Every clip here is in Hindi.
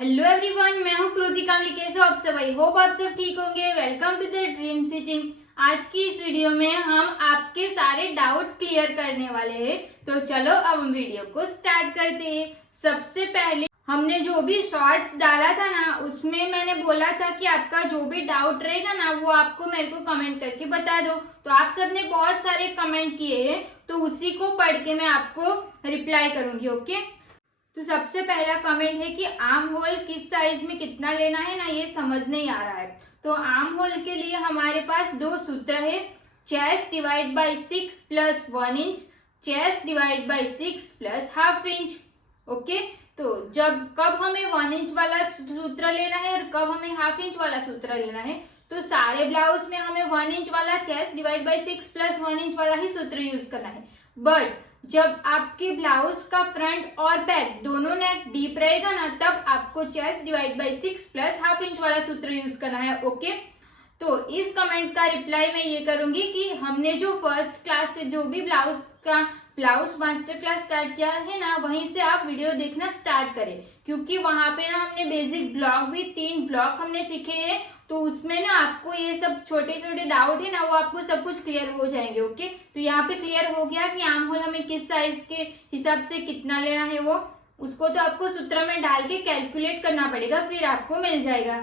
हेलो एवरीवन, मैं हूं कृति कामली। कैसे हो आप सब? आई होप आप सब ठीक होंगे। Welcome to the dream stitching. आज की इस वीडियो में हम आपके सारे डाउट क्लियर करने वाले हैं। तो चलो अब हम वीडियो को स्टार्ट करते हैं। सबसे पहले हमने जो भी शॉर्ट्स डाला था ना, उसमें मैंने बोला था कि आपका जो भी डाउट रहेगा ना वो आपको मेरे को कमेंट करके बता दो। तो आप सबने बहुत सारे कमेंट किए हैं, तो उसी को पढ़ के मैं आपको रिप्लाई करूंगी। ओके, तो सबसे पहला कमेंट है कि आर्म होल किस साइज में कितना लेना है ना, ये समझ नहीं आ रहा है। तो आर्म होल के लिए हमारे पास दो सूत्र है, chest divide by 6 plus 1 inch, chest divide by 6 plus half inch. Okay, तो कब हमें 1 इंच वाला सूत्र लेना है और कब हमें हाफ इंच वाला सूत्र लेना है, तो सारे ब्लाउज में हमें 1 इंच वाला chest divide by 6 plus 1 inch वाला ही सूत्र यूज करना है। बट जब आपके ब्लाउज का फ्रंट और बैक दोनों नेक डीप रहेगा ना, तब आपको chest divide by 6 plus half inch वाला सूत्र यूज करना है। ओके, तो इस कमेंट का रिप्लाई मैं ये करूंगी कि हमने जो फर्स्ट क्लास से जो भी ब्लाउज मास्टर क्लास स्टार्ट किया है ना, वहीं से आप वीडियो देखना स्टार्ट करें, क्योंकि वहां पे ना हमने बेसिक ब्लॉक भी 3 ब्लॉक हमने सीखे हैं। तो उसमें ना आपको ये सब छोटे छोटे डाउट है ना, वो आपको सब कुछ क्लियर हो जाएंगे। ओके, तो यहाँ पे क्लियर हो गया कि आर्म होल हमें किस साइज के हिसाब से कितना लेना है। वो उसको तो आपको सूत्र में डाल के कैलकुलेट करना पड़ेगा, फिर आपको मिल जाएगा।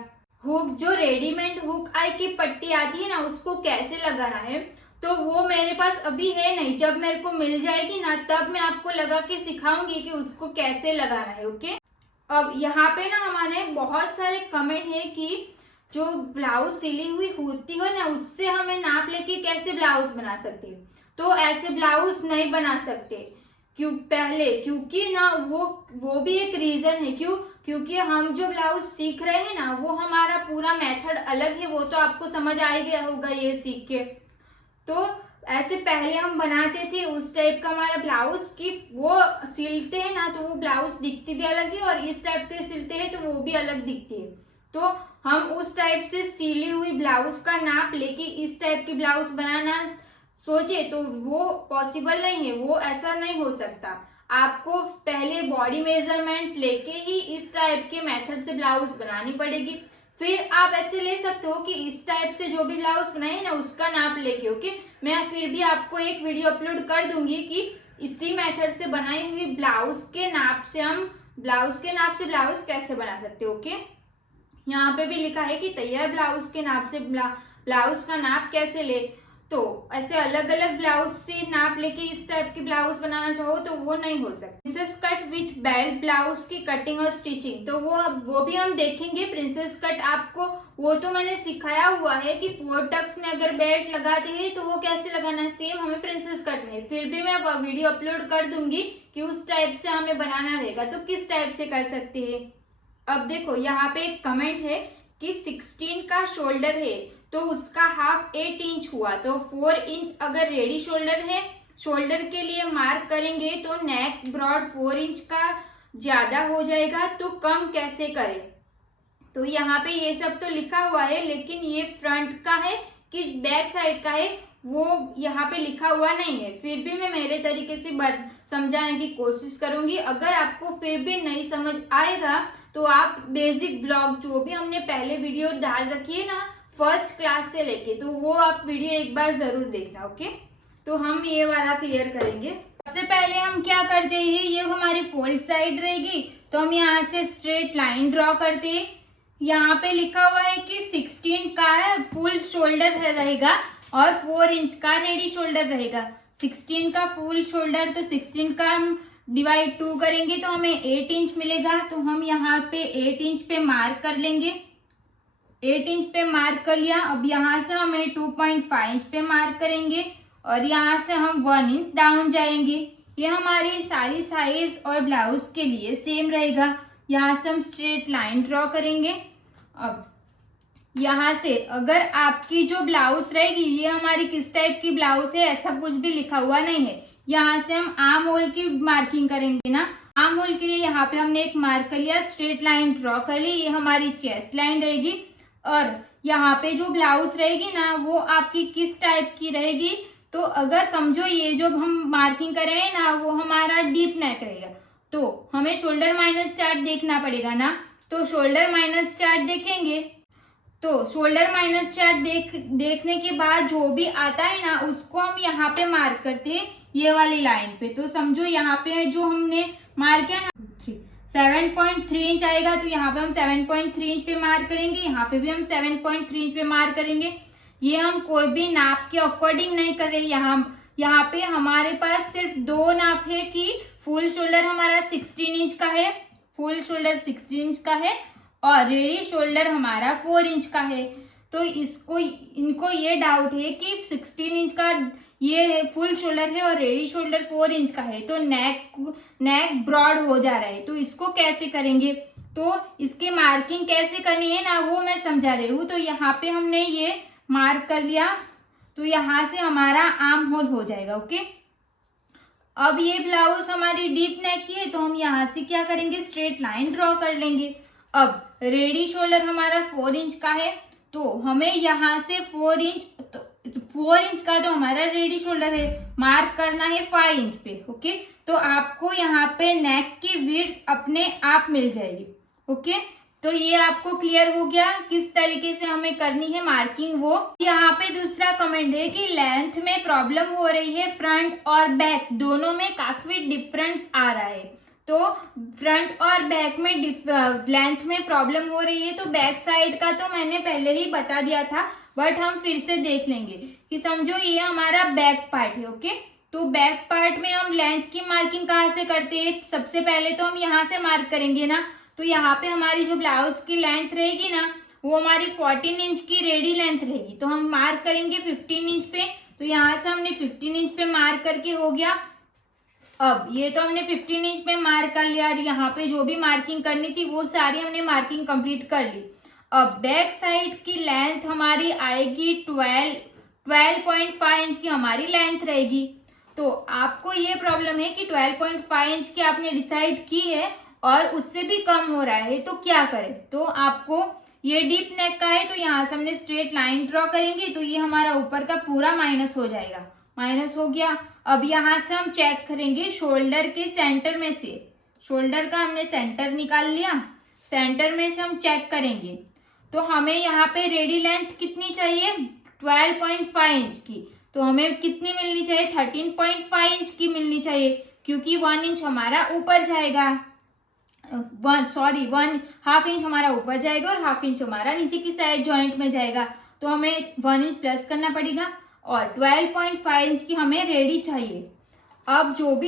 हुक, जो रेडीमेड हुक आई की पट्टी आती है ना, उसको कैसे लगाना है, तो वो मेरे पास अभी है नहीं। जब मेरे को मिल जाएगी ना, तब मैं आपको लगा के सिखाऊंगी कि उसको कैसे लगाना है। ओके, अब यहाँ पे ना हमारे बहुत सारे कमेंट है कि जो ब्लाउज सिली हुई होती हो ना, उससे हमें नाप लेके कैसे ब्लाउज बना सकते हैं। तो ऐसे ब्लाउज नहीं बना सकते, क्योंकि ना वो भी एक रीजन है। क्योंकि हम जो ब्लाउज सीख रहे हैं ना, वो हमारा पूरा मेथड अलग है। वो तो आपको समझ आ ही गया होगा ये सीख के। तो ऐसे पहले हम बनाते थे उस टाइप का हमारा ब्लाउज की वो सिलते हैं ना, तो वो ब्लाउज दिखती भी अलग है, और इस टाइप के सिलते हैं तो वो भी अलग दिखती है। तो हम उस टाइप से सिली हुई ब्लाउज का नाप लेके इस टाइप की ब्लाउज बनाना सोचे तो वो पॉसिबल नहीं है, वो ऐसा नहीं हो सकता। आपको पहले बॉडी मेजरमेंट लेके ही इस टाइप के मेथड से ब्लाउज बनानी पड़ेगी। फिर आप ऐसे ले सकते हो कि इस टाइप से जो भी ब्लाउज बनाए ना, उसका नाप लेके। ओके, मैं फिर भी आपको एक वीडियो अपलोड कर दूंगी कि इसी मेथड से बनाई हुई ब्लाउज के नाप से ब्लाउज कैसे बना सकते हो। ओके, यहाँ पे भी लिखा है कि तैयार ब्लाउज के नाप से ब्लाउज का नाप कैसे ले। तो ऐसे अलग अलग ब्लाउज से नाप लेके इस टाइप की ब्लाउज बनाना चाहो तो वो नहीं हो सकता। Princess cut with belt blouse की कटिंग और स्टिचिंग, तो वो भी हम देखेंगे। प्रिंसेस कट आपको वो तो मैंने सिखाया हुआ है कि 4 टक्स में अगर बेल्ट लगाते हैं तो वो कैसे लगाना है, सेम हमें प्रिंसेस कट में। फिर भी मैं वीडियो अपलोड कर दूंगी कि उस टाइप से हमें बनाना रहेगा तो किस टाइप से कर सकते हैं। अब देखो यहाँ पे एक कमेंट है कि 16 का शोल्डर है तो उसका हाफ 8 इंच हुआ, तो 4 इंच अगर रेडी शोल्डर है, शोल्डर के लिए मार्क करेंगे तो नेक ब्रॉड 4 इंच का ज्यादा हो जाएगा, तो कम कैसे करें। तो यहाँ पे ये सब तो लिखा हुआ है, लेकिन ये फ्रंट का है कि बैक साइड का है वो यहाँ पे लिखा हुआ नहीं है। फिर भी मैं मेरे तरीके से समझाने की कोशिश करूंगी। अगर आपको फिर भी नहीं समझ आएगा तो आप बेसिक ब्लॉग जो भी हमने पहले वीडियो डाल रखी है ना फर्स्ट क्लास से लेके, तो वो आप वीडियो एक बार जरूर देखना। ओके, तो हम ये वाला क्लियर करेंगे। सबसे पहले हम क्या करते हैं, ये हमारी फोल्ड साइड रहेगी, तो हम यहाँ से स्ट्रेट लाइन ड्रॉ करते हैं। यहाँ पे लिखा हुआ है कि 16 का फुल शोल्डर रहेगा और 4 इंच का रेडी शोल्डर रहेगा। 16 का फुल शोल्डर, तो 16 का हम डिवाइड 2 करेंगे तो हमें 8 इंच मिलेगा। तो हम यहाँ पे 8 इंच पे मार्क कर लेंगे। 8 इंच पे मार्क कर लिया। अब यहाँ से हमें 2.5 इंच पे मार्क करेंगे और यहाँ से हम 1 इंच डाउन जाएंगे। ये हमारी सारी साइज और ब्लाउज के लिए सेम रहेगा। यहाँ से हम स्ट्रेट लाइन ड्रॉ करेंगे। अब यहाँ से अगर आपकी जो ब्लाउज रहेगी, ये हमारी किस टाइप की ब्लाउज है ऐसा कुछ भी लिखा हुआ नहीं है। यहाँ से हम आर्म होल की मार्किंग करेंगे ना। आर्म होल के लिए यहाँ पे हमने एक मार्क कर लिया, स्ट्रेट लाइन ड्रॉ कर ली। ये हमारी चेस्ट लाइन रहेगी। और यहाँ पे जो ब्लाउज रहेगी ना, वो आपकी किस टाइप की रहेगी, तो अगर समझो ये जो हम मार्किंग कर रहे हैं ना, वो हमारा डीप नेक रहेगा, तो हमें शोल्डर माइनस चार्ट देखना पड़ेगा ना। तो शोल्डर माइनस चार्ट देखेंगे, तो शोल्डर माइनस चार्ट देखने के बाद जो भी आता है ना उसको हम यहाँ पे मार्क करते हैं ये वाली लाइन पे। तो समझो यहाँ पे जो हमने मार्क किया ना 7.3 इंच आएगा, तो यहाँ पे हम 7.3 इंच पे मार्क करेंगे, यहाँ पे भी हम 7.3 इंच पे मार्क करेंगे। ये हम कोई भी नाप के अकॉर्डिंग नहीं कर रहे, यहाँ पे हमारे पास सिर्फ दो नाप है कि फुल शोल्डर हमारा 16 इंच का है, फुल शोल्डर 16 इंच का है और रेडी शोल्डर हमारा 4 इंच का है। तो इनको ये डाउट है कि 16 इंच का ये फुल शोल्डर है और रेडी शोल्डर 4 इंच का है, तो नेक ब्रॉड हो जा रहा है, तो इसको कैसे करेंगे, तो इसकी मार्किंग कैसे करनी है ना वो मैं समझा रही हूँ। तो यहाँ पे हमने ये मार्क कर लिया, तो यहाँ से हमारा आर्म होल हो जाएगा। ओके, अब ये ब्लाउज हमारी डीप नेक की है, तो हम यहाँ से क्या करेंगे, स्ट्रेट लाइन ड्रॉ कर लेंगे। अब रेडी शोल्डर हमारा 4 इंच का है, तो हमें यहाँ से 4 इंच का जो हमारा रेडी शोल्डर है मार्क करना है 5 इंच पे। ओके, तो आपको यहाँ पे नेक की विड्थ अपने आप मिल जाएगी। ओके, तो ये आपको क्लियर हो गया किस तरीके से हमें करनी है मार्किंग वो। यहाँ पे दूसरा कमेंट है कि लेंथ में प्रॉब्लम हो रही है, फ्रंट और बैक दोनों में काफी डिफरेंस आ रहा है। तो फ्रंट और बैक में लेंथ में प्रॉब्लम हो रही है, तो बैक साइड का तो मैंने पहले ही बता दिया था, बट हम फिर से देख लेंगे कि समझो ये हमारा बैक पार्ट है। ओके, तो बैक पार्ट में हम लेंथ की मार्किंग कहाँ से करते हैं, सबसे पहले तो हम यहाँ से मार्क करेंगे ना, तो यहाँ पे हमारी जो ब्लाउज की लेंथ रहेगी ना वो हमारी 14 इंच की रेडी लेंथ रहेगी, तो हम मार्क करेंगे 15 इंच पे। तो यहाँ से हमने 15 इंच पे मार्क करके हो गया। अब ये तो हमने 15 इंच पे मार्क कर लिया और यहाँ पे जो भी मार्किंग करनी थी वो सारी हमने मार्किंग कंप्लीट कर ली। अब बैक साइड की लेंथ हमारी आएगी 12.5 इंच की हमारी लेंथ रहेगी। तो आपको ये प्रॉब्लम है कि 12.5 इंच की आपने डिसाइड की है और उससे भी कम हो रहा है, तो क्या करें, तो आपको ये डीप नेक का है, तो यहाँ से हमने स्ट्रेट लाइन ड्रॉ करेंगे, तो ये हमारा ऊपर का पूरा माइनस हो जाएगा, माइनस हो गया। अब यहाँ से हम चेक करेंगे शोल्डर के सेंटर में से, शोल्डर का हमने सेंटर निकाल लिया, सेंटर में से हम चेक करेंगे, तो हमें यहाँ पे रेडी लेंथ कितनी चाहिए 12.5 इंच की, तो हमें कितनी मिलनी चाहिए 13.5 इंच की मिलनी चाहिए, क्योंकि 1 इंच हमारा ऊपर जाएगा, 1.5 इंच हमारा ऊपर जाएगा और 1/2 इंच हमारा नीचे की साइड जॉइंट में जाएगा, तो हमें 1 इंच प्लस करना पड़ेगा और 12.5 इंच की हमें रेडी चाहिए। अब जो भी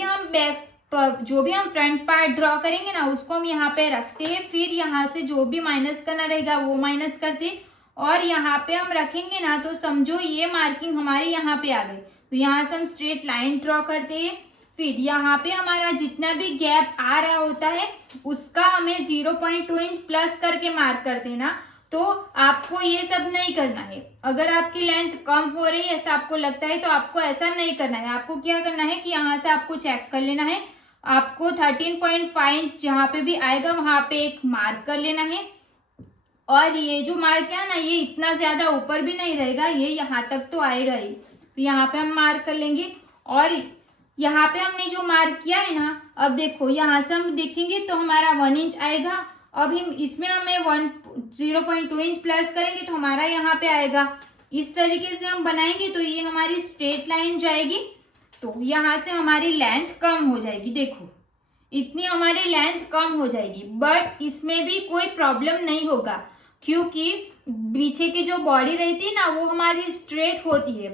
हम फ्रंट पार्ट ड्रॉ करेंगे ना उसको हम यहाँ पे रखते हैं, फिर यहाँ से जो भी माइनस करना रहेगा वो माइनस करते और यहाँ पे हम रखेंगे ना, तो समझो ये मार्किंग हमारी यहाँ पे आ गई, तो यहाँ से हम स्ट्रेट लाइन ड्रॉ करते हैं, फिर यहाँ पे हमारा जितना भी गैप आ रहा होता है उसका हमें 0.2 इंच प्लस करके मार्क करते हैं ना। तो आपको ये सब नहीं करना है, अगर आपकी लेंथ कम हो रही है ऐसा आपको लगता है तो आपको ऐसा नहीं करना है। आपको क्या करना है कि यहाँ से आपको चेक कर लेना है, आपको 13.5 इंच जहाँ पे भी आएगा वहां पे एक मार्क कर लेना है, और ये जो मार्क है ना ये इतना ज्यादा ऊपर भी नहीं रहेगा, ये यहाँ तक तो आएगा ही, तो यहाँ पे हम मार्क कर लेंगे। और यहाँ पे हमने जो मार्क किया है ना, अब देखो यहाँ से हम देखेंगे तो हमारा 1 इंच आएगा, अब हम इसमें हमें 0.2 इंच प्लस करेंगे तो हमारा यहाँ पे आएगा। इस तरीके से हम बनाएंगे तो ये हमारी स्ट्रेट लाइन जाएगी, तो यहाँ से हमारी लेंथ कम हो जाएगी, देखो इतनी हमारी लेंथ कम हो जाएगी, बट इसमें भी कोई प्रॉब्लम नहीं होगा क्योंकि पीछे की जो बॉडी रहती है ना वो हमारी स्ट्रेट होती है,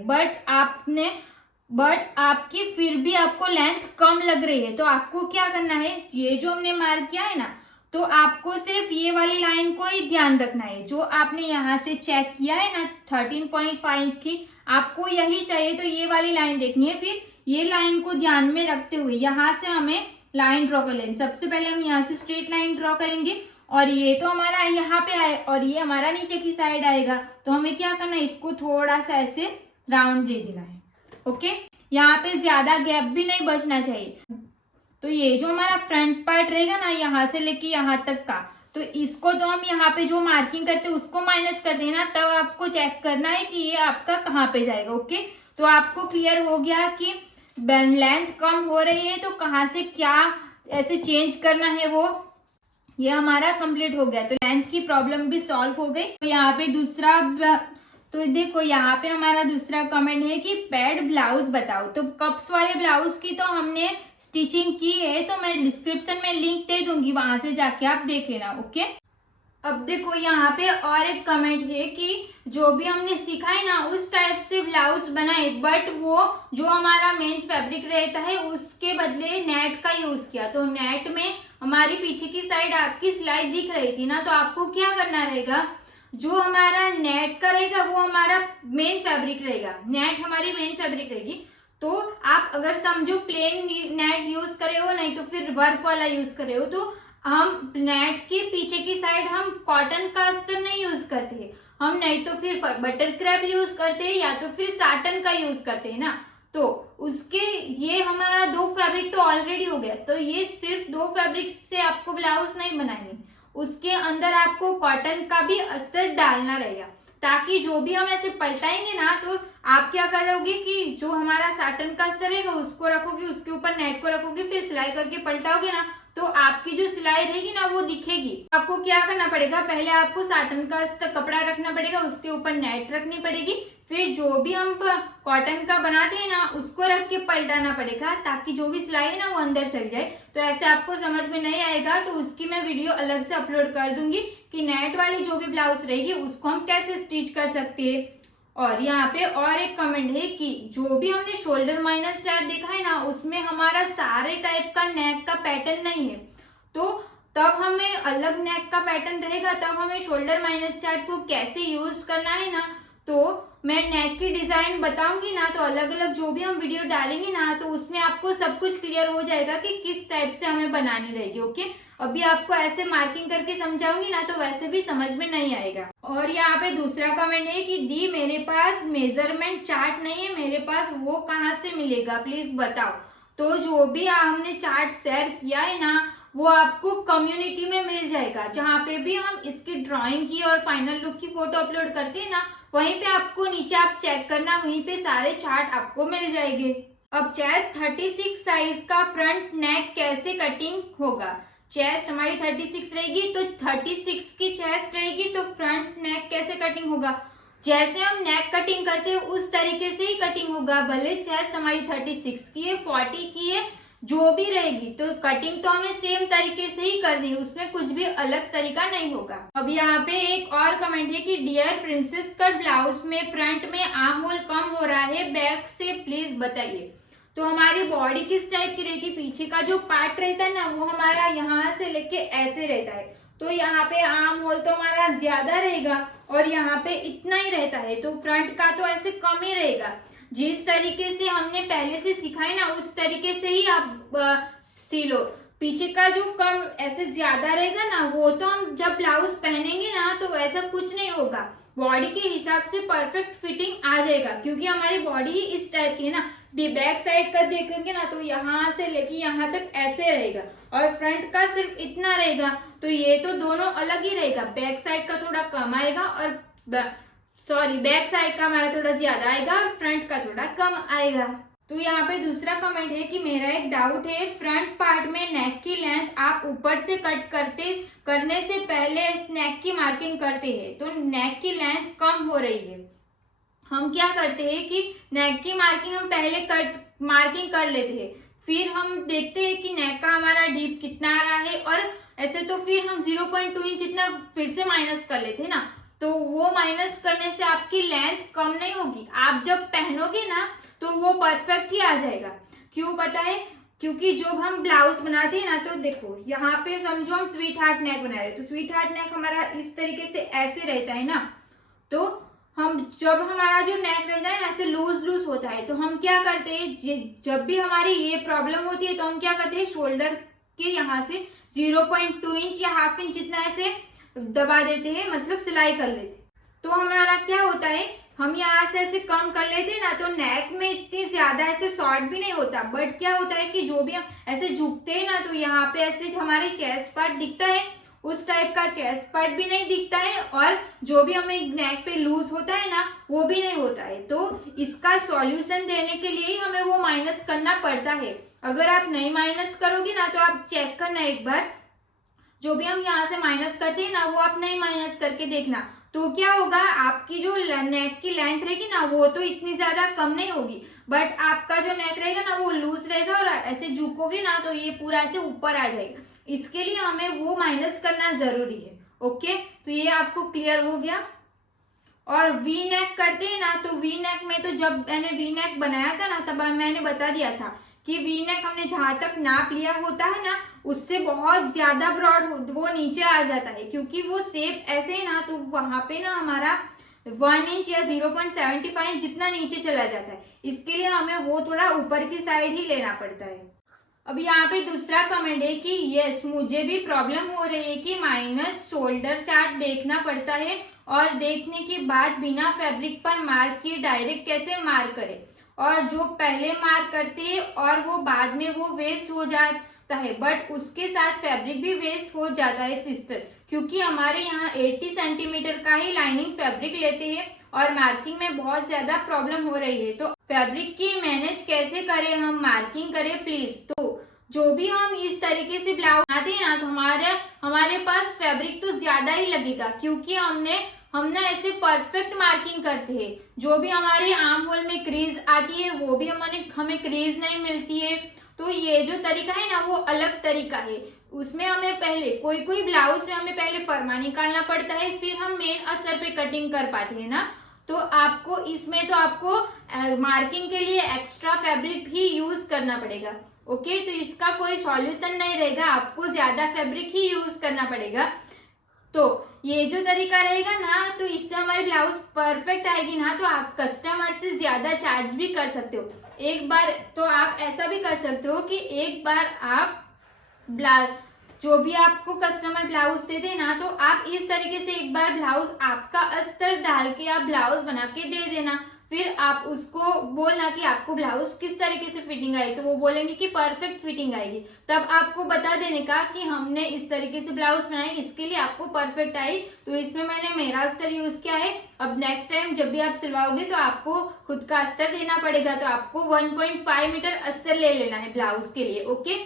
बट आपकी फिर भी आपको लेंथ कम लग रही है, तो आपको क्या करना है, ये जो हमने मार्क किया है ना, तो आपको सिर्फ ये वाली लाइन को ही ध्यान रखना है, जो आपने यहाँ से चेक किया है ना 13.5 इंच की, आपको यही चाहिए, तो ये वाली लाइन देखनी है। फिर ये लाइन को ध्यान में रखते हुए यहाँ से हमें लाइन ड्रॉ कर लेनी। सबसे पहले हम यहाँ से स्ट्रेट लाइन ड्रॉ करेंगे और ये तो हमारा यहाँ पे आए और ये हमारा नीचे की साइड आएगा, तो हमें क्या करना है, इसको थोड़ा सा ऐसे राउंड दे देना है। ओके, यहाँ पे ज्यादा गैप भी नहीं बचना चाहिए। तो ये जो हमारा फ्रंट पार्ट रहेगा ना यहाँ से लेके यहाँ तक का, तो इसको तो हम यहाँ पे जो मार्किंग करते हैं उसको माइनस कर देना, तब आपको चेक करना है कि ये आपका कहाँ पे जाएगा। ओके, तो आपको क्लियर हो गया कि लेंथ कम हो रही है तो कहाँ से क्या ऐसे चेंज करना है वो ये हमारा कंप्लीट हो गया। तो लेंथ की प्रॉब्लम भी सॉल्व हो गई। तो यहाँ पे दूसरा, तो देखो यहाँ पे हमारा दूसरा कमेंट है कि पैड ब्लाउज बताओ। तो कप्स वाले ब्लाउज की तो हमने स्टिचिंग की है, तो मैं डिस्क्रिप्शन में लिंक दे दूंगी, वहां से जाके आप देख लेना। ओके, अब देखो यहाँ पे और एक कमेंट है कि जो भी हमने सीखा है ना उस टाइप से ब्लाउज बनाए, बट वो जो हमारा मेन फैब्रिक रहता है उसके बदले नेट का यूज किया। तो नेट में हमारी पीछे की साइड आपकी सिलाई दिख रही थी ना, तो आपको क्या करना रहेगा, जो हमारा नेट का रहेगा वो हमारा मेन फैब्रिक रहेगा, नेट हमारी मेन फैब्रिक रहेगी। तो आप अगर समझो प्लेन नेट यूज करे हो, नहीं तो फिर वर्क वाला यूज करे हो, तो हम नेट के पीछे की साइड हम कॉटन का अस्तर नहीं यूज करते हैं, हम नहीं तो फिर बटर क्रैप यूज करते हैं या तो फिर साटन का यूज करते हैं ना। तो उसके ये हमारा दो फैब्रिक तो ऑलरेडी हो गया। तो ये सिर्फ दो फैब्रिक से आपको ब्लाउज नहीं बनाएंगे, उसके अंदर आपको कॉटन का भी अस्तर डालना रहेगा, ताकि जो भी हम ऐसे पलटाएंगे ना, तो आप क्या करोगे कि जो हमारा साटन का अस्तर रहेगा उसको रखोगे, उसके ऊपर नेट को रखोगे, फिर सिलाई करके पलटाओगे ना, तो आपकी जो सिलाई रहेगी ना वो दिखेगी। आपको क्या करना पड़ेगा, पहले आपको साटन का कपड़ा रखना पड़ेगा, उसके ऊपर नेट रखनी पड़ेगी, फिर जो भी हम कॉटन का बनाते हैं ना उसको रख के पलटाना पड़ेगा, ताकि जो भी सिलाई है ना वो अंदर चल जाए। तो ऐसे आपको समझ में नहीं आएगा, तो उसकी मैं वीडियो अलग से अपलोड कर दूंगी कि नेट वाली जो भी ब्लाउज रहेगी उसको हम कैसे स्टिच कर सकते हैं। और यहाँ पे और एक कमेंट है कि जो भी हमने शोल्डर माइनस चार्ट देखा है ना उसमें हमारा सारे टाइप का नेक का पैटर्न नहीं है, तो तब हमें अलग नेक का पैटर्न रहेगा, तब हमें शोल्डर माइनस चार्ट को कैसे यूज करना है ना, तो मैं नेक की डिजाइन बताऊंगी ना, तो अलग अलग जो भी हम वीडियो डालेंगे ना, तो उसमें आपको सब कुछ क्लियर हो जाएगा कि किस टाइप से हमें बनानी रहेगी। ओके, अभी आपको ऐसे मार्किंग करके समझाऊंगी ना तो वैसे भी समझ में नहीं आएगा। और यहाँ पे दूसरा कमेंट है कि दी मेरे पास मेजरमेंट चार्ट नहीं है, मेरे पास वो कहाँ से मिलेगा, प्लीज बताओ। तो जो भी हमने चार्ट शेयर किया है ना वो आपको कम्युनिटी में मिल जाएगा, जहाँ पे भी हम इसकी ड्राइंग की और फाइनल लुक की फोटो अपलोड करते हैं ना, वहीं पे आपको नीचे आप चेक करना, वहीं पे सारे चार्ट आपको मिल जाएंगे। अब चेस्ट 36 साइज का फ्रंट नेक कैसे कटिंग होगा। चेस्ट हमारी 36 रहेगी, तो 36 की चेस्ट रहेगी, तो फ्रंट नेक कैसे कटिंग होगा, जैसे हम नेक कटिंग करते हैं उस तरीके से ही कटिंग होगा। भले चेस्ट हमारी 36 की है, 40 की है, जो भी रहेगी, तो कटिंग तो हमें सेम तरीके से ही करनी है, उसमें कुछ भी अलग तरीका नहीं होगा। अब यहाँ पे एक और कमेंट है कि डियर प्रिंसेस कट ब्लाउज में फ्रंट में आर्म होल कम हो रहा है, बैक से प्लीज बताइए। तो हमारी बॉडी किस टाइप की रहती है, पीछे का जो पार्ट रहता है ना वो हमारा यहाँ से लेके ऐसे रहता है, तो यहाँ पे आर्म होल तो हमारा ज्यादा रहेगा और यहाँ पे इतना ही रहता है, तो फ्रंट का तो ऐसे कम ही रहेगा। जिस तरीके से हमने पहले से सिखा है ना उस तरीके से ही आप सी लो। पीछे का जो कम ऐसे ज्यादा रहेगा ना वो तो हम जब ब्लाउज पहनेंगे ना तो ऐसा कुछ नहीं होगा, बॉडी के हिसाब से परफेक्ट फिटिंग आ जाएगा, क्योंकि हमारी बॉडी ही इस टाइप की है ना। बैक साइड का देखेंगे ना तो यहाँ से लेके यहाँ तक ऐसे रहेगा और फ्रंट का सिर्फ इतना रहेगा, तो ये तो दोनों अलग ही रहेगा। बैक साइड का थोड़ा कम आएगा और बैक साइड का हमारा थोड़ा ज्यादा आएगा और फ्रंट का थोड़ा कम आएगा। तो यहाँ पे दूसरा कमेंट है कि मेरा एक डाउट है, फ्रंट पार्ट में नेक की लेंथ आप ऊपर से कट करने से पहले नेक की मार्किंग करते हैं, तो नेक की लेंथ कम हो रही है। हम क्या करते हैं कि नेक की मार्किंग हम पहले मार्किंग कर लेते हैं, फिर हम देखते हैं कि नेक का हमारा डीप कितना आ रहा है, और ऐसे तो फिर हम 0.2 इंच इतना फिर से माइनस कर लेते हैं ना, तो वो माइनस करने से आपकी लेंथ कम नहीं होगी, आप जब पहनोगे ना तो वो परफेक्ट ही आ जाएगा। क्यों पता है, क्योंकि जब हम ब्लाउज बनाते हैं ना तो देखो यहाँ पे समझो हम स्वीट हार्ट नेक बना रहे हैं, तो स्वीट हार्ट नेक हमारा इस तरीके से ऐसे रहता है ना, तो हम जब हमारा जो नेक रहता है ना ऐसे लूज लूज होता है, तो हम क्या करते हैं, जब भी हमारी ये प्रॉब्लम होती है तो हम क्या करते हैं, शोल्डर के यहाँ से 0.2 इंच या हाफ इंच जितना ऐसे दबा देते हैं, मतलब सिलाई कर लेते हैं। तो हमारा क्या होता है, हम यहाँ से ऐसे कम कर लेते हैं ना, तो नेक में इतनी ज्यादा ऐसे शॉर्ट भी नहीं होता, बट क्या होता है कि जो भी हम ऐसे झुकते हैं ना तो यहाँ पे ऐसे हमारे चेस्ट पार्ट दिखता है, उस टाइप का चेस्ट पार्ट भी नहीं दिखता है, और जो भी हमें नेक पे लूज होता है ना वो भी नहीं होता है। तो इसका सॉल्यूशन देने के लिए ही हमें वो माइनस करना पड़ता है। अगर आप नहीं माइनस करोगे ना तो आप चेक करना एक बार, जो भी हम यहाँ से माइनस करते हैं ना वो आप नहीं माइनस करके देखना, तो क्या होगा, आपकी जो नेक की लेंथ रहेगी ना वो तो इतनी ज्यादा कम नहीं होगी, बट आपका जो नेक रहेगा ना वो लूज रहेगा और ऐसे झुकोगे ना तो ये पूरा ऐसे ऊपर आ जाएगा। इसके लिए हमें वो माइनस करना जरूरी है। ओके, तो ये आपको क्लियर हो गया। और वी नेक करते हैं ना, तो वी नेक में तो जब मैंने वी नेक बनाया था ना तब मैंने बता दिया था कि वी नेक हमने जहां तक नाप लिया होता है ना उससे बहुत ज्यादा ब्रॉड वो नीचे आ जाता है, क्योंकि वो शेप ऐसे है ना तो वहां पे ना हमारा 1 इंच या 0.75 इंच जितना नीचे चला जाता है। इसके लिए हमें वो थोड़ा ऊपर की साइड ही लेना पड़ता है। अब यहाँ पे दूसरा कमेंट है कि यस मुझे भी प्रॉब्लम हो रही है कि माइनस शोल्डर चार्ट देखना पड़ता है और देखने के बाद बिना फैब्रिक पर मार्क किए डायरेक्ट कैसे मार्क करें, और जो पहले मार्क करते हैं और वो बाद में वो वेस्ट हो जाता है, बट उसके साथ फैब्रिक भी वेस्ट हो जाता है सिस्टर, क्योंकि हमारे यहाँ 80 सेंटीमीटर का ही लाइनिंग फैब्रिक लेते हैं और मार्किंग में बहुत ज्यादा प्रॉब्लम हो रही है, तो फैब्रिक की मैनेज कैसे करें, हम मार्किंग करें प्लीज। तो जो भी हम इस तरीके से ब्लाउज बनाते हैं ना तो हमारे पास फैब्रिक तो ज्यादा ही लगेगा, क्योंकि हम ना ऐसे परफेक्ट मार्किंग करते हैं। जो भी हमारे आर्म होल में क्रीज आती है वो भी हमें क्रीज नहीं मिलती है। तो ये जो तरीका है ना वो अलग तरीका है। उसमें हमें पहले कोई ब्लाउज में हमें पहले फरमा निकालना पड़ता है, फिर हम मेन अस्तर पे कटिंग कर पाते हैं ना। तो आपको इसमें तो आपको मार्किंग के लिए एक्स्ट्रा फैब्रिक भी यूज करना पड़ेगा। ओके, तो इसका कोई सॉल्यूशन नहीं रहेगा, आपको ज्यादा फैब्रिक ही यूज करना पड़ेगा। तो ये जो तरीका रहेगा ना तो इससे हमारी ब्लाउज परफेक्ट आएगी ना, तो आप कस्टमर से ज्यादा चार्ज भी कर सकते हो। एक बार तो आप ऐसा भी कर सकते हो कि एक बार आप जो भी आपको कस्टमर ब्लाउज देते हैं ना तो आप इस तरीके से एक बार ब्लाउज आपका अस्तर डाल के आप ब्लाउज बना के दे देना, फिर आप उसको बोलना कि आपको ब्लाउज किस तरीके से फिटिंग आई, तो वो बोलेंगे कि परफेक्ट फिटिंग आएगी। तब आपको बता देने का कि हमने इस तरीके से ब्लाउज बनाई, इसके लिए आपको परफेक्ट आई, तो इसमें मैंने मेरा अस्तर यूज किया है। अब नेक्स्ट टाइम जब भी आप सिलवाओगे तो आपको खुद का अस्तर देना पड़ेगा, तो आपको 1.5 मीटर अस्तर ले लेना है ब्लाउज के लिए। ओके,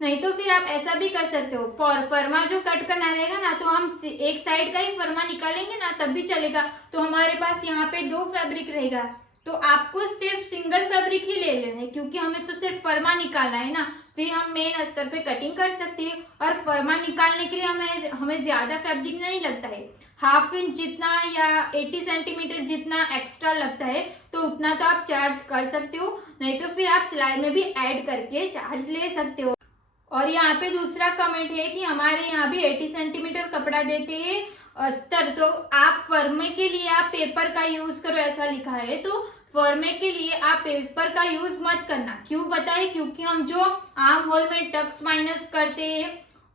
नहीं तो फिर आप ऐसा भी कर सकते हो, फरमा जो कट करना रहेगा ना तो हम एक साइड का ही फरमा निकालेंगे ना तब भी चलेगा। तो हमारे पास यहाँ पे 2 फैब्रिक रहेगा, तो आपको सिर्फ सिंगल फैब्रिक ही ले लेना है, क्योंकि हमें तो सिर्फ फरमा निकालना है ना। फिर हम मेन अस्तर पे कटिंग कर सकते हैं, और फरमा निकालने के लिए हमें ज्यादा फैब्रिक नहीं लगता है। 1/2 इंच जितना या 80 सेंटीमीटर जितना एक्स्ट्रा लगता है, तो उतना तो आप चार्ज कर सकते हो, नहीं तो फिर आप सिलाई में भी ऐड करके चार्ज ले सकते हो। और यहाँ पे दूसरा कमेंट है कि हमारे यहाँ भी 80 सेंटीमीटर कपड़ा देते हैं अस्तर, तो आप फर्मे के लिए आप पेपर का यूज करो ऐसा लिखा है, तो फर्मे के लिए आप पेपर का यूज मत करना। क्यों बताए, क्योंकि हम जो आर्म होल में टक्स माइनस करते हैं,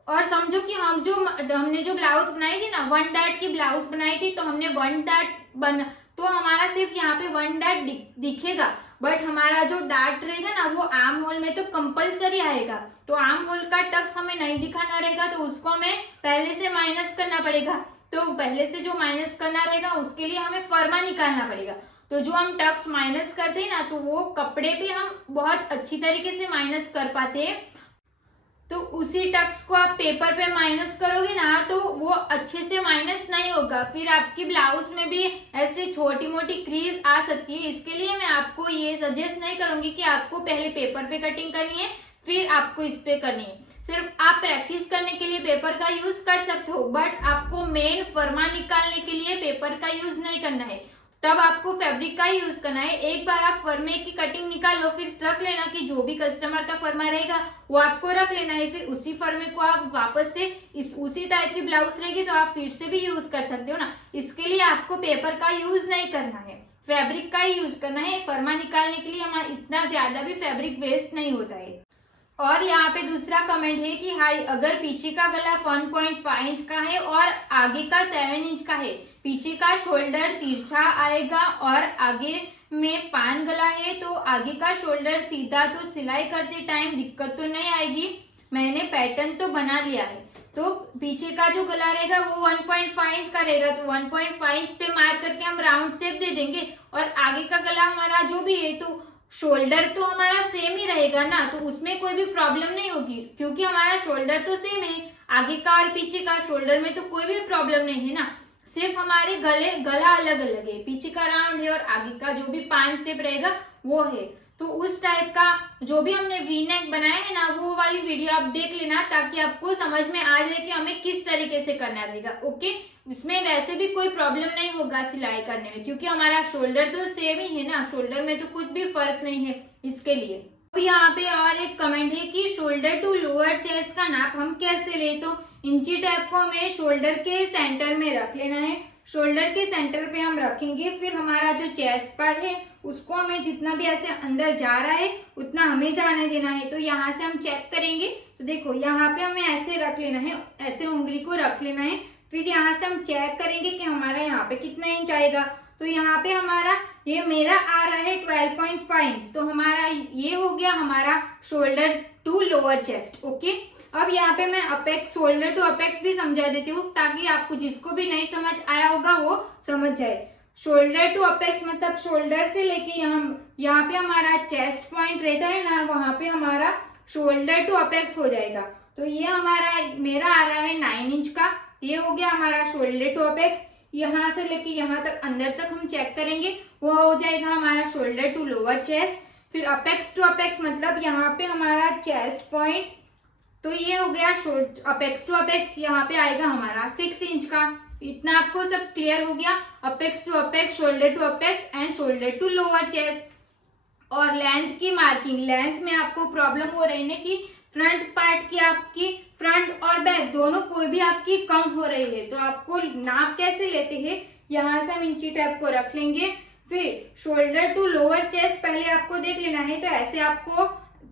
और समझो कि हमने जो ब्लाउज बनाई थी ना 1 डैट की ब्लाउज बनाई थी, तो हमने 1 डैट तो हमारा सिर्फ यहाँ पे 1 डैट दिखेगा, बट हमारा जो डार्ट रहेगा ना वो आर्म होल में तो कंपलसरी आएगा। तो आर्म होल का टक्स हमें नहीं दिखाना रहेगा, तो उसको हमें पहले से माइनस करना पड़ेगा। तो पहले से जो माइनस करना रहेगा उसके लिए हमें फर्मा निकालना पड़ेगा। तो जो हम टक्स माइनस करते हैं ना तो वो कपड़े पे हम बहुत अच्छी तरीके से माइनस कर पाते हैं। तो उसी टक्स को आप पेपर पे माइनस करोगे ना तो वो अच्छे से माइनस नहीं होगा, फिर आपकी ब्लाउज में भी ऐसे छोटी मोटी क्रीज आ सकती है। इसके लिए मैं आपको ये सजेस्ट नहीं करूंगी कि आपको पहले पेपर पे कटिंग करनी है फिर आपको इस पे करनी है। सिर्फ आप प्रैक्टिस करने के लिए पेपर का यूज कर सकते हो, बट आपको मेन फर्मा निकालने के लिए पेपर का यूज नहीं करना है, तब आपको फैब्रिक का ही यूज करना है। एक बार आप फर्मे की कटिंग निकाल लो, फिर रख लेना कि जो भी कस्टमर का फर्मा रहेगा वो आपको रख लेना है, फिर उसी फर्मे को आप वापस से उसी टाइप की ब्लाउज रहेगी तो आप फिर से भी यूज कर सकते हो ना। इसके लिए आपको पेपर का यूज नहीं करना है, फैब्रिक का ही यूज करना है। फर्मा निकालने के लिए हमारा इतना ज्यादा भी फैब्रिक वेस्ट नहीं होता है। और यहाँ पे दूसरा कमेंट है कि हाई, अगर पीछे का गला 1.5 इंच का है और आगे का 7 इंच का है, पीछे का शोल्डर तिरछा आएगा और आगे में पान गला है, तो आगे का शोल्डर सीधा, तो सिलाई करते टाइम दिक्कत तो नहीं आएगी, मैंने पैटर्न तो बना लिया है। तो पीछे का जो गला रहेगा वो 1.5 इंच का रहेगा, तो 1.5 इंच पे मार्क करके हम राउंड शेप दे देंगे, और आगे का गला हमारा जो भी है तो शोल्डर तो हमारा सेम ही रहेगा ना, तो उसमें कोई भी प्रॉब्लम नहीं होगी क्योंकि हमारा शोल्डर तो सेम है, आगे का और पीछे का शोल्डर में तो कोई भी प्रॉब्लम नहीं है ना, सिर्फ हमारे गला अलग अलग है, पीछे का राउंड है और आगे का जो भी पान शेप रहेगा वो है। तो उस टाइप का जो भी हमने वी नेक बनाया है ना, वो वाली वीडियो आप देख लेना ताकि आपको समझ में आ जाए कि हमें किस तरीके से करना रहेगा। ओके, उसमें वैसे भी कोई प्रॉब्लम नहीं होगा सिलाई करने में क्योंकि हमारा शोल्डर तो सेम ही है ना, शोल्डर में तो कुछ भी फर्क नहीं है इसके लिए। अब यहाँ पे और एक कमेंट है कि शोल्डर टू लोअर चेस्ट का नाप हम कैसे ले, तो इंची टेप को हमें शोल्डर के सेंटर में रख लेना है, शोल्डर के सेंटर पे हम रखेंगे, फिर हमारा जो चेस्ट पार्ट है उसको हमें जितना भी ऐसे अंदर जा रहा है उतना हमें जाने देना है। तो यहाँ से हम चेक करेंगे, तो देखो यहाँ पे हमें ऐसे रख लेना है, ऐसे उंगली को रख लेना है, फिर यहाँ से हम चेक करेंगे कि हमारा यहाँ पे कितना इंच आएगा। तो यहाँ पे हमारा ये मेरा आ रहा है 12.5 इंच, तो हमारा ये हो गया हमारा shoulder to lower chest. Okay, अब यहाँ पे मैं अपेक्स, शोल्डर टू अपेक्स भी समझा देती हूँ ताकि आपको जिसको भी नहीं समझ आया होगा वो समझ जाए। शोल्डर टू अपेक्स मतलब शोल्डर से लेके यहाँ पे हमारा चेस्ट पॉइंट रहता है ना, वहां पे हमारा शोल्डर टू अपेक्स हो जाएगा। तो ये मेरा आ रहा है 9 इंच का, ये हो गया हमारा शोल्डर टू अपेक्स। यहाँ से लेके यहाँ तक अंदर तक हम चेक करेंगे, वो हो जाएगा हमारा शोल्डर टू लोअर चेस्ट। फिर अपेक्स टू अपेक्स मतलब यहाँ पे हमारा चेस्ट पॉइंट, तो ये हो गया अपेक्स टू अपेक्स, यहाँ पे आएगा हमारा 6 इंच का। इतना आपको सब क्लियर हो गया, apex to apex, shoulder to apex and shoulder to lower chest. और लेंथ की मार्किंग, लेंथ में आपको प्रॉब्लम हो रही है कि फ्रंट पार्ट की आपकी फ्रंट और बैक दोनों कोई भी आपकी कम हो रही है, तो आपको नाप कैसे लेते हैं, यहाँ से हम इंची टेप को रख लेंगे। फिर शोल्डर टू लोअर चेस्ट पहले आपको देख लेना है, तो ऐसे आपको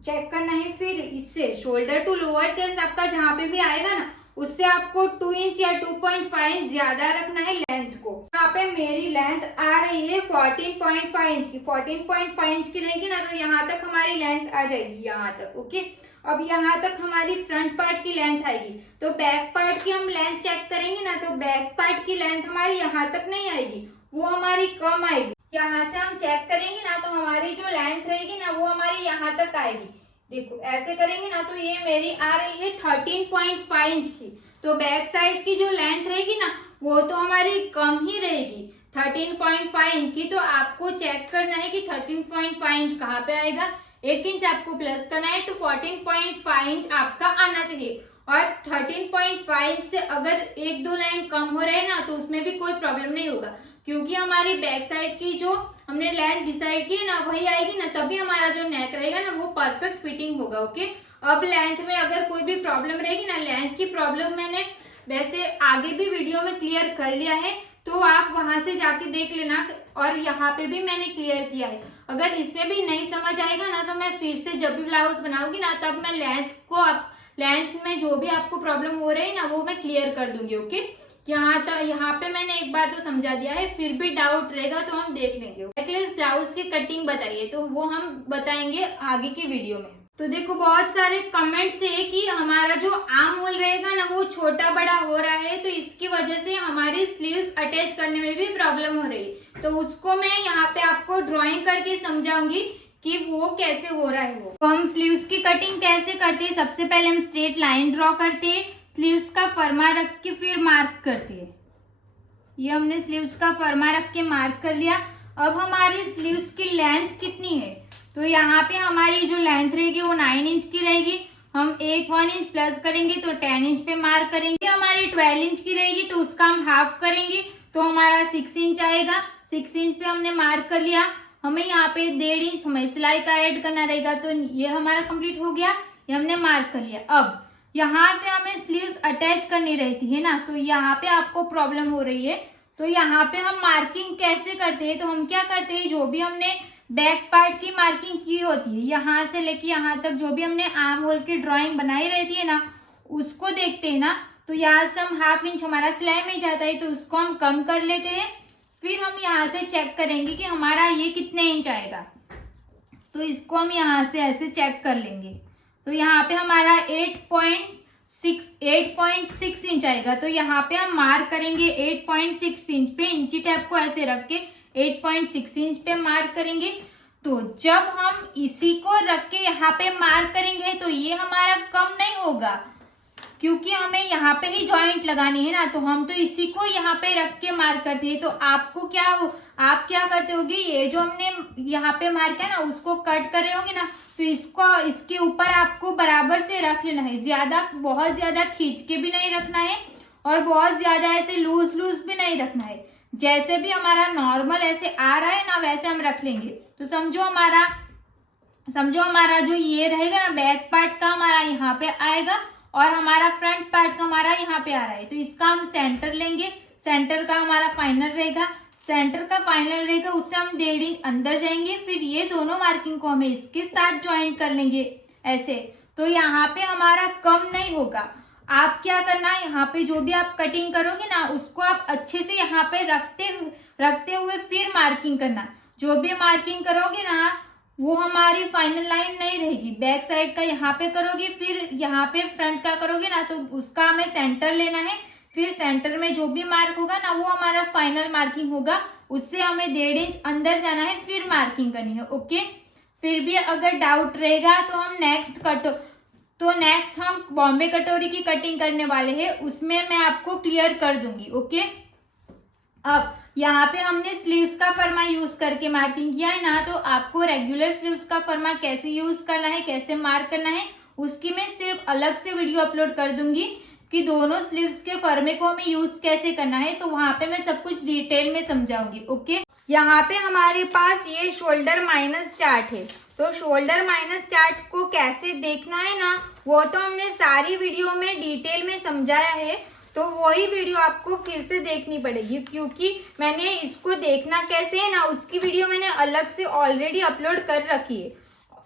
चेक करना है, फिर इससे शोल्डर टू लोअर चेस्ट आपका जहाँ पे भी आएगा ना उससे आपको 2 इंच या 2.5 इंच ज्यादा रखना है लेंथ को। यहाँ पे मेरी लेंथ आ रही है 14.5 इंच की, 14.5 इंच की रहेगी ना, तो यहाँ तक हमारी लेंथ आ जाएगी यहाँ तक। ओके, अब यहाँ तक हमारी फ्रंट पार्ट की लेंथ आएगी, तो बैक पार्ट की हम लेंथ चेक करेंगे ना, तो बैक पार्ट की लेंथ हमारी यहाँ तक नहीं आएगी, वो हमारी कम आएगी। यहाँ से हम चेक करेंगे ना, तो हमारी जो लेंथ रहेगी ना वो हमारी यहाँ तक आएगी। देखो ऐसे करेंगे ना, तो ये मेरी आ रही है 13.5 इंच की, तो बैक साइड की जो लेंथ रहेगी ना वो तो हमारी कम ही रहेगी 13.5 इंच की। तो आपको चेक करना है कि 13.5 इंच कहाँ पे आएगा, 1 इंच आपको प्लस करना है, तो 14.5 इंच आपका आना चाहिए। और 13.5 से अगर 1-2 लाइन कम हो रहे हैं ना तो उसमें भी कोई प्रॉब्लम नहीं होगा क्योंकि हमारी बैक साइड की जो हमने लेंथ डिसाइड की है ना वही आएगी ना, तभी हमारा जो नेक रहेगा ना वो परफेक्ट फिटिंग होगा। ओके, अब लेंथ में अगर कोई भी प्रॉब्लम रहेगी ना, लेंथ की प्रॉब्लम मैंने वैसे आगे भी वीडियो में क्लियर कर लिया है, तो आप वहां से जाके देख लेना, और यहाँ पे भी मैंने क्लियर किया है। अगर इसमें भी नहीं समझ आएगा ना तो मैं फिर से जब भी ब्लाउज बनाऊंगी ना तब मैं लेंथ में जो भी आपको प्रॉब्लम हो रही है ना वो मैं क्लियर कर दूंगी। ओके, यहाँ पे मैंने एक बार तो समझा दिया है, फिर भी डाउट रहेगा तो हम देख लेंगे। नेकलेस ब्लाउज की कटिंग बताइए, तो वो हम बताएंगे आगे की वीडियो में। तो देखो बहुत सारे कमेंट थे कि हमारा जो आर्म होल रहेगा ना वो छोटा बड़ा हो रहा है, तो इसकी वजह से हमारी स्लीव्स अटैच करने में भी प्रॉब्लम हो रही है। तो उसको मैं यहाँ पे आपको ड्राइंग करके समझाऊंगी कि वो कैसे हो रहा है। तो हम स्लीव्स की कटिंग कैसे करते हैं, सबसे पहले हम स्ट्रेट लाइन ड्रॉ करते हैं, स्लीव्स का फरमा रख के फिर मार्क करते हैं। ये हमने स्लीव्स का फरमा रख के मार्क कर लिया। अब हमारी स्लीव्स की लेंथ कितनी है, तो यहाँ पे हमारी जो लेंथ रहेगी वो 9 इंच की रहेगी। हम 1 इंच प्लस करेंगे तो 10 इंच पे मार्क करेंगे। हमारी 12 इंच की रहेगी तो उसका हम हाफ करेंगे तो हमारा 6 इंच आएगा। 6 इंच पे हमने मार्क कर लिया। हमें यहाँ पे 1.5 इंच हमें सिलाई का ऐड करना रहेगा, तो ये हमारा कंप्लीट हो गया, ये हमने मार्क कर लिया। अब यहाँ से हमें स्लीव्स अटैच करनी रहती है ना, तो यहाँ पे आपको प्रॉब्लम हो रही है। तो यहाँ पे हम मार्किंग कैसे करते हैं, तो हम क्या करते हैं, जो भी हमने बैक पार्ट की मार्किंग की होती है यहाँ से लेके यहाँ तक, जो भी हमने आर्म होल की ड्राइंग बनाई रहती है ना उसको देखते हैं ना, तो यहाँ से हम 1/2 इंच हमारा सिलाई में जाता है तो उसको हम कम कर लेते हैं। फिर हम यहाँ से चेक करेंगे कि हमारा ये कितने इंच आएगा, तो इसको हम यहाँ से ऐसे चेक कर लेंगे। तो यहाँ पे हमारा 8.6 इंच आएगा, तो यहाँ पे हम मार्क करेंगे 8.6 इंच पे, इंची टेप को ऐसे रख के 8.6 इंच पे मार्क करेंगे। तो जब हम इसी को रख के यहाँ पे मार्क करेंगे तो ये हमारा कम नहीं होगा, क्योंकि हमें यहाँ पे ही जॉइंट लगानी है ना, तो हम तो इसी को यहाँ पे रख के मार्क करते हैं। तो आपको क्या हो, आप क्या करते होगे, ये जो हमने यहाँ पे मार्क है ना उसको कट कर रहे होंगे ना, तो इसको इसके ऊपर आपको बराबर से रख लेना है। ज्यादा, बहुत ज्यादा खींच के भी नहीं रखना है और बहुत ज्यादा ऐसे लूज लूज भी नहीं रखना है। जैसे भी हमारा नॉर्मल ऐसे आ रहा है ना वैसे हम रख लेंगे। तो समझो हमारा जो ये रहेगा ना बैक पार्ट का हमारा यहाँ पे आएगा और हमारा फ्रंट पार्ट का हमारा यहाँ पे आ रहा है, तो इसका हम सेंटर लेंगे। सेंटर का हमारा फाइनल रहेगा, उससे हम 1.5 इंच अंदर जाएंगे, फिर ये दोनों मार्किंग को हमें इसके साथ ज्वाइंट कर लेंगे ऐसे। तो यहाँ पे हमारा कम नहीं होगा। आप क्या करना है, यहाँ पे जो भी आप कटिंग करोगे ना उसको आप अच्छे से यहाँ पे रखते हुए फिर मार्किंग करना। जो भी मार्किंग करोगे ना वो हमारी फाइनल लाइन नहीं रहेगी। बैक साइड का यहाँ पे करोगे, फिर यहाँ पे फ्रंट का करोगे ना, तो उसका हमें सेंटर लेना है। फिर सेंटर में जो भी मार्क होगा ना वो हमारा फाइनल मार्किंग होगा, उससे हमें 1.5 इंच अंदर जाना है, फिर मार्किंग करनी है। ओके, फिर भी अगर डाउट रहेगा तो हम नेक्स्ट हम बॉम्बे कटोरी की कटिंग करने वाले हैं, उसमें मैं आपको क्लियर कर दूंगी। ओके, अब यहाँ पे हमने स्लीव्स का फर्मा यूज करके मार्किंग किया है ना, तो आपको रेगुलर स्लीव्स का फर्मा कैसे यूज करना है, कैसे मार्क करना है, उसकी मैं सिर्फ अलग से वीडियो अपलोड कर दूंगी कि दोनों स्लीव्स के फर्मे को हमें यूज कैसे करना है, तो वहां पे मैं सब कुछ डिटेल में समझाऊंगी। ओके, यहाँ पे हमारे पास ये शोल्डर माइनस चार्ट है, तो शोल्डर माइनस चार्ट को कैसे देखना है ना वो तो हमने सारी वीडियो में डिटेल में समझाया है, तो वही वीडियो आपको फिर से देखनी पड़ेगी, क्योंकि मैंने इसको देखना कैसे है ना उसकी वीडियो मैंने अलग से ऑलरेडी अपलोड कर रखी है।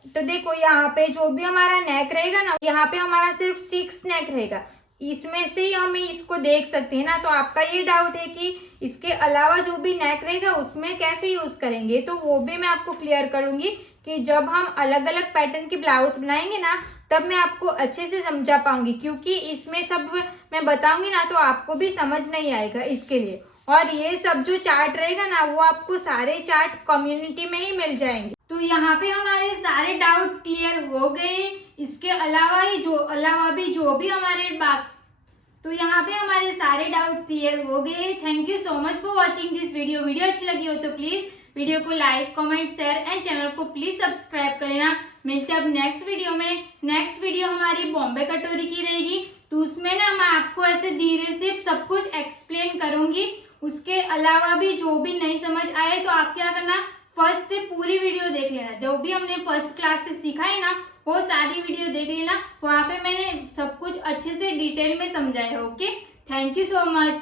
तो देखो यहाँ पे जो भी हमारा नेक रहेगा ना, यहाँ पे हमारा सिर्फ 6 नेक रहेगा, इसमें से ही हम इसको देख सकते हैं ना। तो आपका ये डाउट है कि इसके अलावा जो भी नेक रहेगा उसमें कैसे यूज करेंगे, तो वो भी मैं आपको क्लियर करूंगी कि जब हम अलग अलग पैटर्न की ब्लाउज बनाएंगे ना तब मैं आपको अच्छे से समझा पाऊंगी, क्योंकि इसमें सब मैं बताऊंगी ना तो आपको भी समझ नहीं आएगा इसके लिए। और ये सब जो चार्ट रहेगा ना वो आपको सारे चार्ट कम्युनिटी में ही मिल जाएंगे। तो यहाँ पे हमारे सारे डाउट क्लियर हो गए। इसके अलावा जो भी हमारे तो यहाँ पे हमारे सारे डाउट क्लियर हो गए। Thank you so much for watching this video. Video अच्छी लगी हो तो प्लीज वीडियो को like, comment, share and channel को प्लीज सब्सक्राइब कर लेना। मिलते हैं अब नेक्स्ट वीडियो में। नेक्स्ट वीडियो हमारी बॉम्बे कटोरी की रहेगी, तो उसमें ना मैं आपको ऐसे धीरे से सब कुछ एक्सप्लेन करूंगी। उसके अलावा भी जो भी नहीं समझ आए तो आप क्या करना, फर्स्ट से पूरी वीडियो देख लेना। जो भी हमने फर्स्ट क्लास से सीखा है ना वो सारी वीडियो देख लेना, वहाँ पे मैंने सब कुछ अच्छे से डिटेल में समझाया है। Okay, thank you so much.